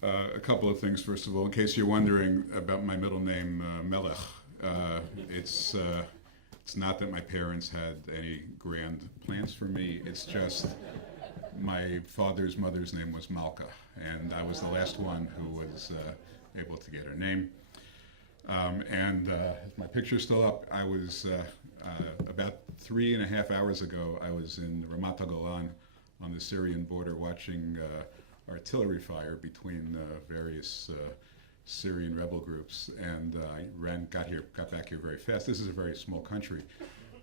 A couple of things. First of all, in case you're wondering about my middle name, Melech, uh, it's uh, it's not that my parents had any grand plans for me. It's just my father's mother's name was Malka, and I was the last one who was able to get her name. And my picture's still up. I was about 3.5 hours ago. I was in Ramat HaGolan on the Syrian border watching artillery fire between various Syrian rebel groups, and got back here very fast. This is a very small country.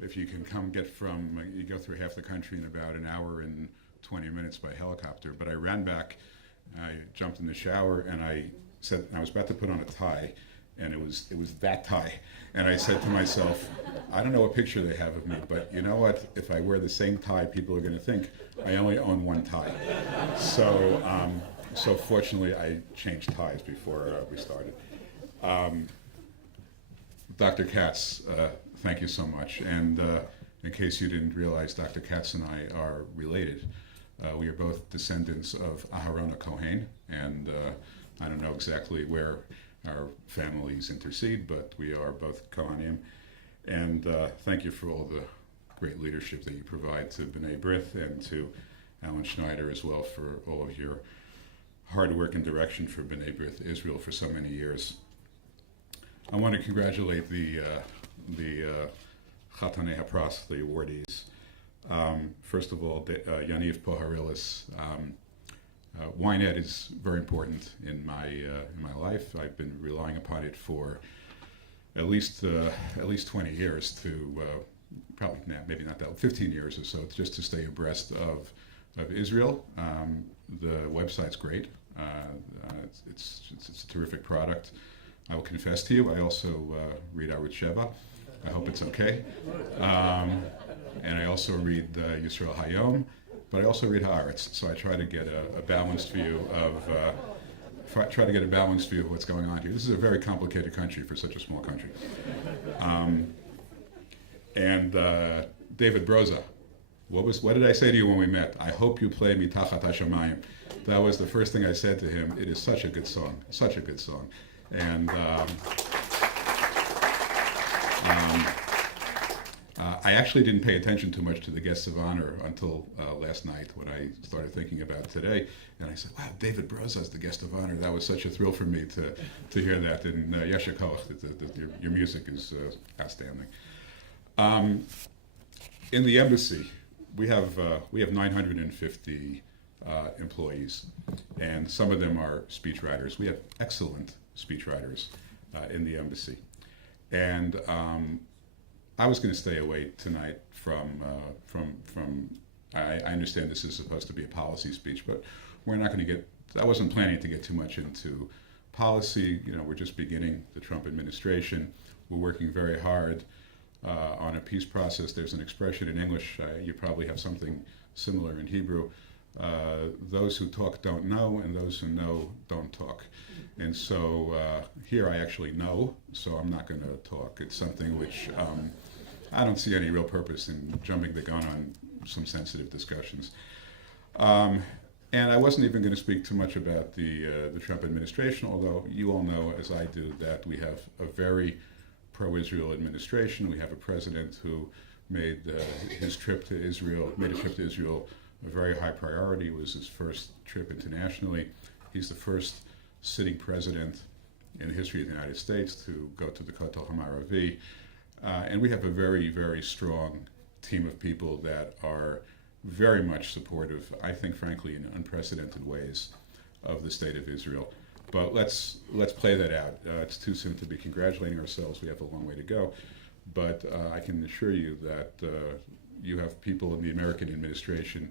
If you can you go through half the country in about an hour and 20 minutes by helicopter. But I ran back, I jumped in the shower, and I was about to put on a tie, and it was that tie. And I said to myself, I don't know what picture they have of me, but you know what? If I wear the same tie, people are going to think I only own one tie. So fortunately, I changed ties before we started. Dr. Katz, thank you so much. And in case you didn't realize, Dr. Katz and I are related. We are both descendants of Aharon Kohen, and I don't know exactly where our families intercede, but we are both Kohanim. And thank you for all the great leadership that you provide to B'nai B'rith and to Alan Schneider as well for all of your hard work and direction for B'nai B'rith Israel for so many years. I want to congratulate the Chatanei HaPras, the awardees. First of all, Yaniv Poharilis. YNET is very important in my life. I've been relying upon it for at least 20 years to probably maybe not that 15 years or so, just to stay abreast of Israel. The website's great. It's a terrific product. I will confess to you, I also read Arutz Sheva. I hope it's okay. And I also read Yisrael Hayom, but I also read Haaretz. So I try to get a balanced view of what's going on here. This is a very complicated country for such a small country. And David Broza, what did I say to you when we met? I hope you play Mitachat Hashamayim. That was the first thing I said to him. It is such a good song, such a good song. And I actually didn't pay attention too much to the guests of honor until last night when I started thinking about today. And I said, wow, David Broza is the guest of honor. That was such a thrill for me to hear that. And Yasha Koch, your music is outstanding. In the embassy, we have 950 employees, and some of them are speechwriters. We have excellent speechwriters in the embassy. And I was going to stay away tonight from I understand this is supposed to be a policy speech, but we're not going to I wasn't planning to get too much into policy. You know, we're just beginning the Trump administration. We're working very hard on a peace process. There's an expression in English, you probably have something similar in Hebrew. Those who talk don't know, and those who know don't talk. And so here I actually know, so I'm not going to talk. It's something which I don't see any real purpose in jumping the gun on some sensitive discussions. And I wasn't even going to speak too much about the Trump administration, although you all know, as I do, that we have a very pro-Israel administration. We have a president who made a trip to Israel a very high priority. It was his first trip internationally. He's the first sitting president in the history of the United States to go to the Kotel Hamaravi. And we have a very, very strong team of people that are very much supportive, I think, frankly, in unprecedented ways, of the state of Israel. But let's play that out. It's too soon to be congratulating ourselves. We have a long way to go. But I can assure you that you have people in the American administration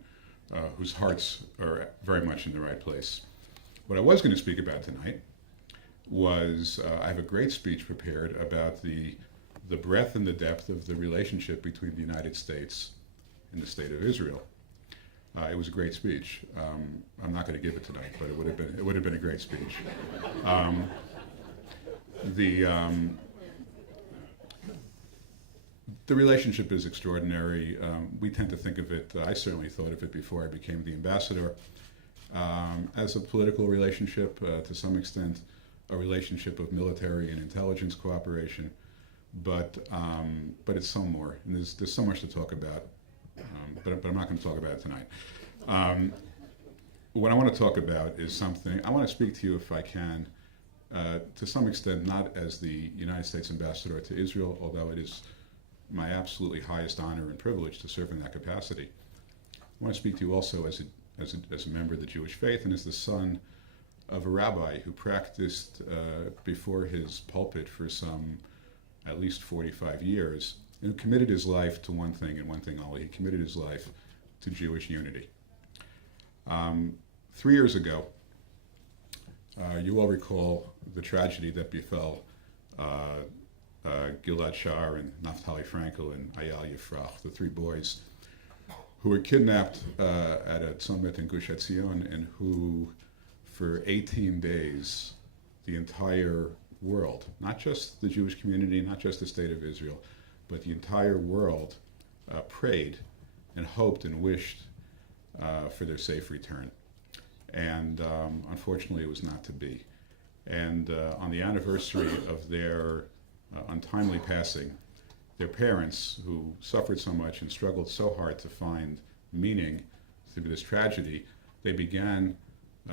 whose hearts are very much in the right place. What I was going to speak about tonight was I have a great speech prepared about the breadth and the depth of the relationship between the United States and the state of Israel. It was a great speech. I'm not going to give it tonight, but it would have been a great speech. The relationship is extraordinary. We tend to think of it. I certainly thought of it before I became the ambassador. as a political relationship, to some extent, a relationship of military and intelligence cooperation, but it's some more. And there's so much to talk about, but I'm not going to talk about it tonight. What I want to talk about is something, I want to speak to you, if I can, to some extent, not as the United States ambassador to Israel, although it is my absolutely highest honor and privilege to serve in that capacity. I want to speak to you also as a member of the Jewish faith and as the son of a rabbi who practiced before his pulpit for some at least 45 years, and who committed his life to one thing and one thing only. He committed his life to Jewish unity. 3 years ago, you all recall the tragedy that befell Gilad Shar and Naftali Frankel and Ayal Yifrach, the three boys who were kidnapped at a summit in Gush Etzion, and who, for 18 days, the entire world, not just the Jewish community, not just the state of Israel, but the entire world prayed and hoped and wished for their safe return. And unfortunately, it was not to be. And on the anniversary of their untimely passing, their parents, who suffered so much and struggled so hard to find meaning through this tragedy, they began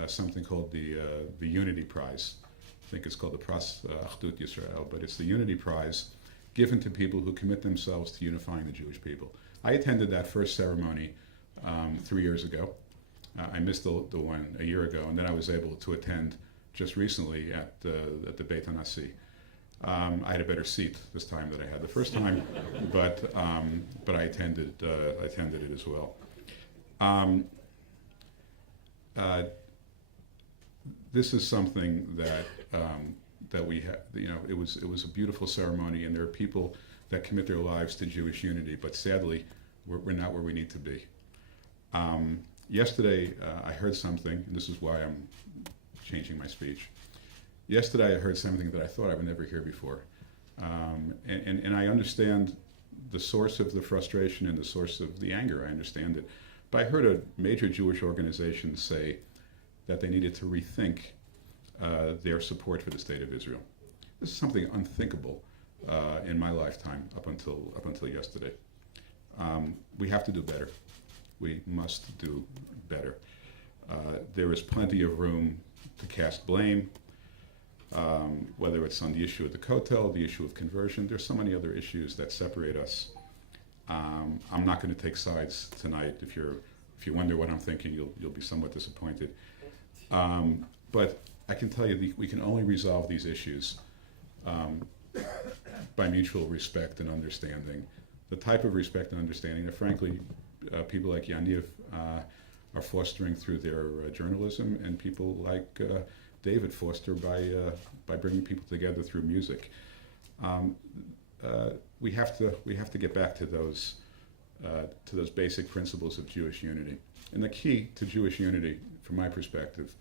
something called the Unity Prize. I think it's called the Pras Achdut Yisrael, but it's the Unity Prize given to people who commit themselves to unifying the Jewish people. I attended that first ceremony 3 years ago. I missed the one a year ago, and then I was able to attend just recently at the Beit HaNasi. I had a better seat this time than I had the first time, but I attended it as well. This is something that we have. You know, it was a beautiful ceremony, and there are people that commit their lives to Jewish unity, but sadly, we're not where we need to be. Yesterday, I heard something, and this is why I'm changing my speech. Yesterday, I heard something that I thought I would never hear before. And I understand the source of the frustration and the source of the anger. I understand it. But I heard a major Jewish organization say that they needed to rethink their support for the state of Israel. This is something unthinkable in my lifetime up until yesterday. We have to do better. We must do better. There is plenty of room to cast blame, whether it's on the issue of the Kotel, the issue of conversion. There's so many other issues that separate us. I'm not going to take sides tonight. If you wonder what I'm thinking, you'll be somewhat disappointed. But I can tell you we can only resolve these issues by mutual respect and understanding. The type of respect and understanding that, frankly, people like Yaniv are fostering through their journalism, and people like David foster by bringing people together through music. We have to get back to those basic principles of Jewish unity. And the key to Jewish unity, from my perspective,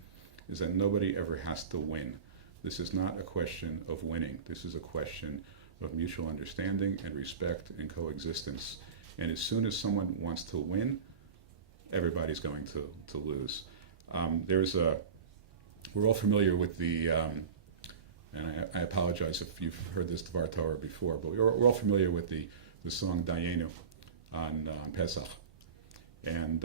is that nobody ever has to win. This is not a question of winning. This is a question of mutual understanding and respect and coexistence. And as soon as someone wants to win, everybody's going to lose. We're all familiar with the, and I apologize if you've heard this Dvar Torah before, but we're all familiar with the song Dayenu on Pesach. And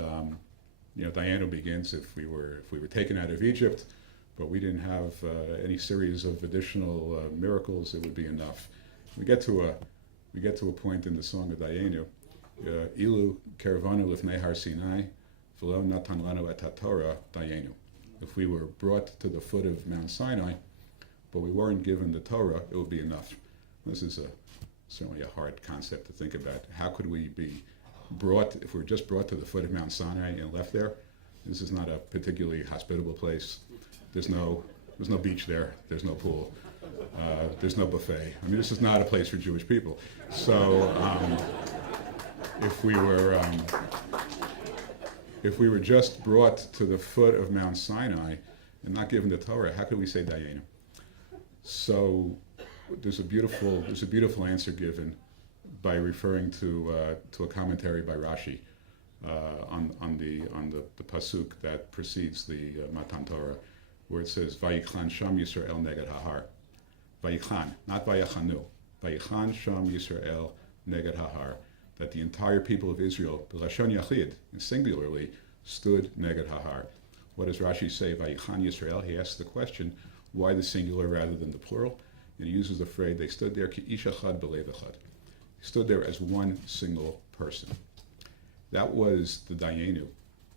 Dayenu begins, if we were taken out of Egypt, but we didn't have any series of additional miracles, it would be enough. We get to a point in the song of Dayenu, Ilu Karavanu Lifnei Har Sinai, V'lo Natan Lanu Et HaTorah Dayenu. If we were brought to the foot of Mount Sinai, but we weren't given the Torah, it would be enough. This is certainly a hard concept to think about. How could we be brought, if we're just brought to the foot of Mount Sinai and left there? This is not a particularly hospitable place. There's no beach there. There's no pool. There's no buffet. I mean, this is not a place for Jewish people. So if we were just brought to the foot of Mount Sinai and not given the Torah, how could we say Dayenu? So there's a beautiful answer given by referring to a commentary by Rashi on the pasuk that precedes the Matan Torah, where it says Vayiklan Sham Yisrael Neged Hahar. Vayiklan, not Vayachanu. Vayiklan Sham Yisrael Neged Hahar. That the entire people of Israel, B'Lashon Yachid, and singularly, stood Neged Hahar. What does Rashi say? Vayiklan Yisrael. He asks the question, why the singular rather than the plural? And he uses the phrase, they stood there ki ish echad b'lev echad. They stood there as one single person. That was the Dayenu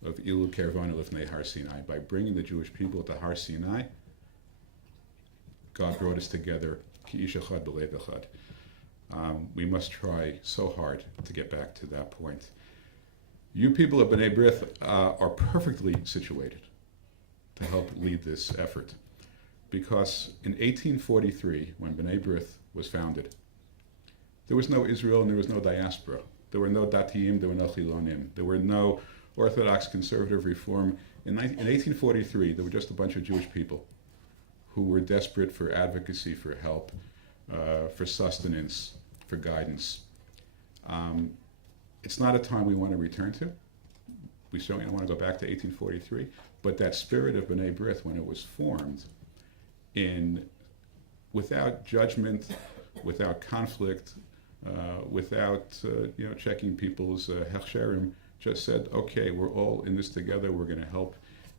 of Ilu Kervanu Lifnei Har Sinai. By bringing the Jewish people to Har Sinai, God brought us together ki ish echad b'lev echad. We must try so hard to get back to that point. You people of B'nai B'rith are perfectly situated to help lead this effort. Because in 1843, when B'nai B'rith was founded, there was no Israel and there was no diaspora. There were no Datiyim, there were no Chilonim. There were no Orthodox conservative reform. In 1843, there were just a bunch of Jewish people who were desperate for advocacy, for help, for sustenance, for guidance. It's not a time we want to return to. We certainly don't want to go back to 1843, but that spirit of B'nai B'rith, when it was formed, without judgment, without conflict, without checking people's hechsherim, just said, okay, we're all in this together, we're going to help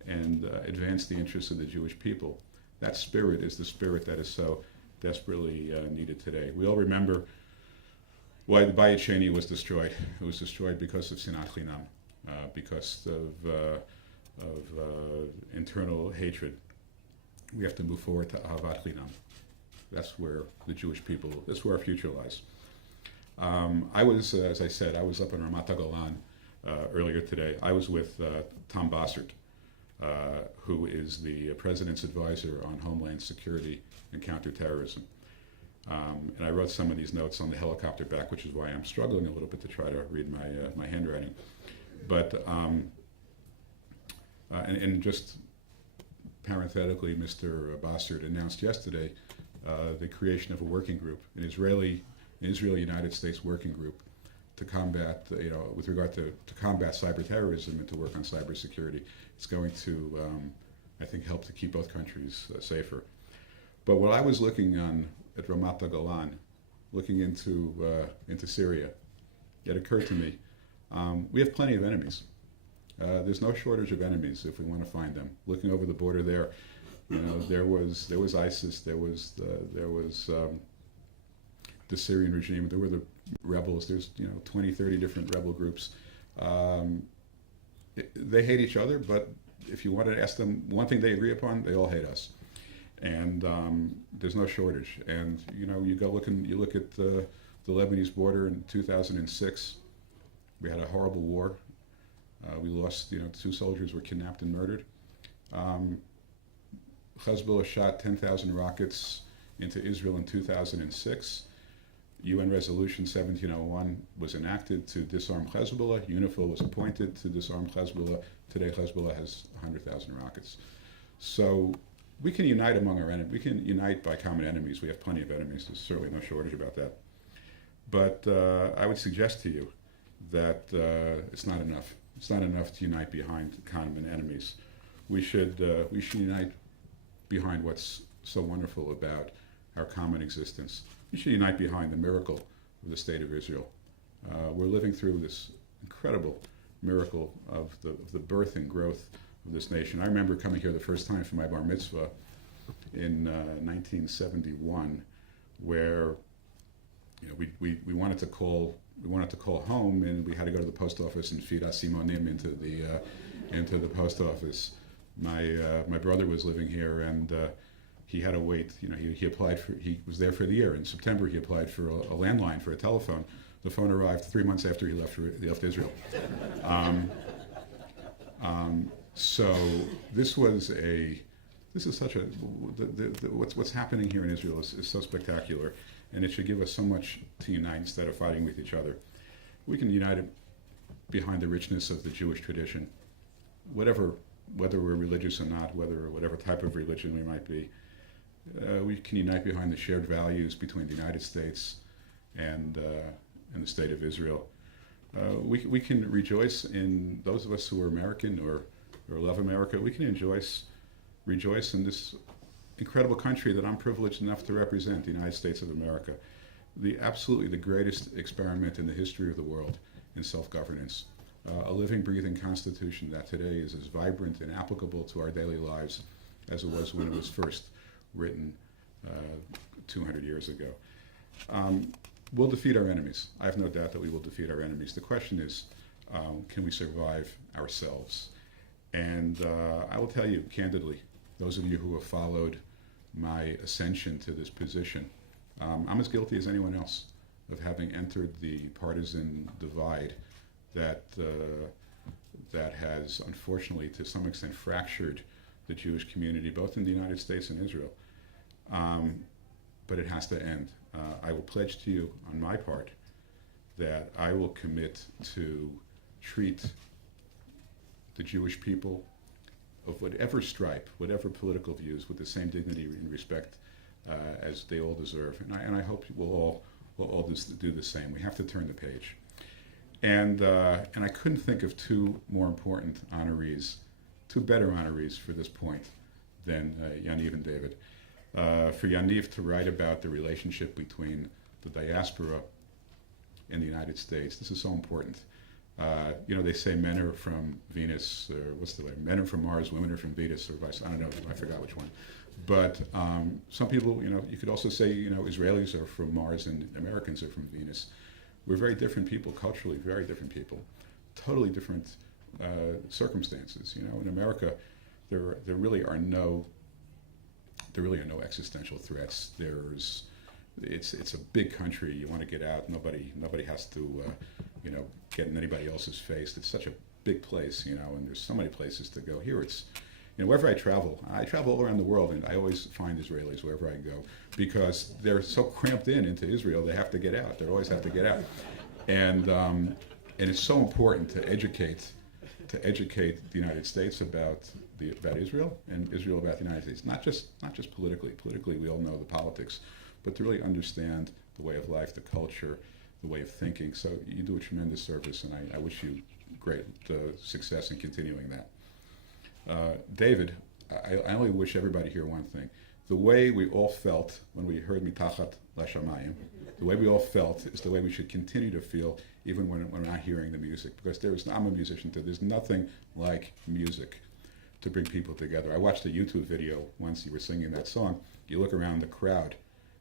and advance the interests of the Jewish people. That spirit is the spirit that is so desperately needed today. We all remember why the Bayit Sheni was destroyed. It was destroyed because of Sinat Chinam, because of internal hatred. We have to move forward to Ahavat Chinam. That's where the Jewish people, that's where our future lies. I was, as I said, I was up in Ramat HaGolan earlier today. I was with Tom Bossert, who is the President's advisor on Homeland Security and Counterterrorism. And I wrote some of these notes on the helicopter back, which is why I'm struggling a little bit to try to read my handwriting. But, and just parenthetically, Mr. Bossert announced yesterday the creation of a working group, an Israel-United States working group to combat, with regard to combat cyber terrorism and to work on cybersecurity. It's going to, I think, help to keep both countries safer. But what I was looking at Ramat HaGolan, looking into Syria, it occurred to me, we have plenty of enemies. There's no shortage of enemies if we want to find them. Looking over the border there, there was ISIS, there was the Syrian regime, there were the rebels. There's 20, 30 different rebel groups. They hate each other, but if you wanted to ask them one thing they agree upon, they all hate us. And there's no shortage. And you look at the Lebanese border in 2006. We had a horrible war. We lost, 2 soldiers were kidnapped and murdered. Hezbollah shot 10,000 rockets into Israel in 2006. UN Resolution 1701 was enacted to disarm Hezbollah. UNIFIL was appointed to disarm Hezbollah. Today Hezbollah has 100,000 rockets. So we can unite among our enemies. We can unite by common enemies. We have plenty of enemies. There's certainly no shortage about that. But I would suggest to you that it's not enough. It's not enough to unite behind common enemies. We should unite behind what's so wonderful about our common existence. We should unite behind the miracle of the State of Israel. We're living through this incredible miracle of the birth and growth of this nation. I remember coming here the first time for my bar mitzvah in 1971, where we wanted to call home, and we had to go to the post office and feed asimonim into the post office. My brother was living here, and he had to wait. He applied for. He was there for the year. In September, he applied for a landline for a telephone. The phone arrived 3 months after he left Israel. So this is such a what's happening here in Israel is so spectacular, and it should give us so much to unite instead of fighting with each other. We can unite it behind the richness of the Jewish tradition, whether we're religious or not, whatever type of religion we might be. We can unite behind the shared values between the United States and the State of Israel. we can rejoice in those of us who are American or love America. We can rejoice in this incredible country that I'm privileged enough to represent, the United States of America. Absolutely the greatest experiment in the history of the world in self-governance. A living, breathing constitution that today is as vibrant and applicable to our daily lives as it was when it was first written 200 years ago. We'll defeat our enemies. I have no doubt that we will defeat our enemies. The question is, can we survive ourselves? And I will tell you candidly, those of you who have followed my ascension to this position, I'm as guilty as anyone else of having entered the partisan divide that has unfortunately to some extent fractured the Jewish community both in the United States and Israel. But it has to end. I will pledge to you on my part that I will commit to treat the Jewish people of whatever stripe, whatever political views, with the same dignity and respect as they all deserve. And I hope we'll all do the same. We have to turn the page. And I couldn't think of two more important honorees, two better honorees for this point than Yaniv and David. For Yaniv to write about the relationship between the diaspora and the United States, this is so important. They say men are from Venus, or what's the way? Men are from Mars, women are from Venus, or vice. I don't know. I forgot which one. But some people, you could also say, Israelis are from Mars and Americans are from Venus. We're very different people, culturally, very different people, totally different circumstances. In America, there really are no existential threats. It's a big country. You want to get out. Nobody has to get in anybody else's face. It's such a big place, and there's so many places to go. Here it's, wherever I travel all around the world, and I always find Israelis wherever I go because they're so cramped into Israel. They have to get out. They always have to get out, and it's so important to educate the United States about Israel and Israel about the United States. Not just politically. Politically, we all know the politics, but to really understand the way of life, the culture, the way of thinking. So you do a tremendous service, and I wish you great success in continuing that. David, I only wish everybody here one thing. The way we all felt when we heard Mitachat Lashamayim, the way we all felt is the way we should continue to feel even when we're not hearing the music. Because I'm a musician too. There's nothing like music to bring people together. I watched a YouTube video once. You were singing that song. You look around the crowd.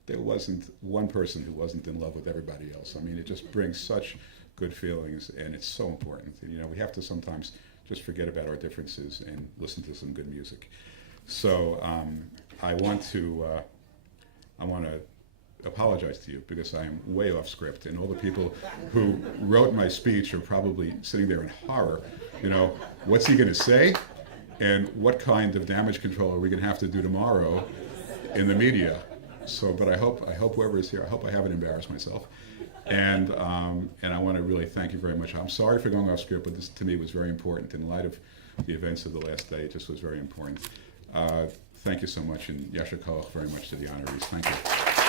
There wasn't one person who wasn't in love with everybody else. I mean, it just brings such good feelings, and it's so important. We have to sometimes just forget about our differences and listen to some good music. So I want to apologize to you because I am way off script, and all the people who wrote my speech are probably sitting there in horror. What's he going to say, and what kind of damage control are we going to have to do tomorrow in the media? So, but I hope whoever is here, I hope I haven't embarrassed myself. And I want to really thank you very much. I'm sorry for going off script, but this to me was very important. In light of the events of the last day, it just was very important. Thank you so much, and Yasher Koach very much to the honorees. Thank you.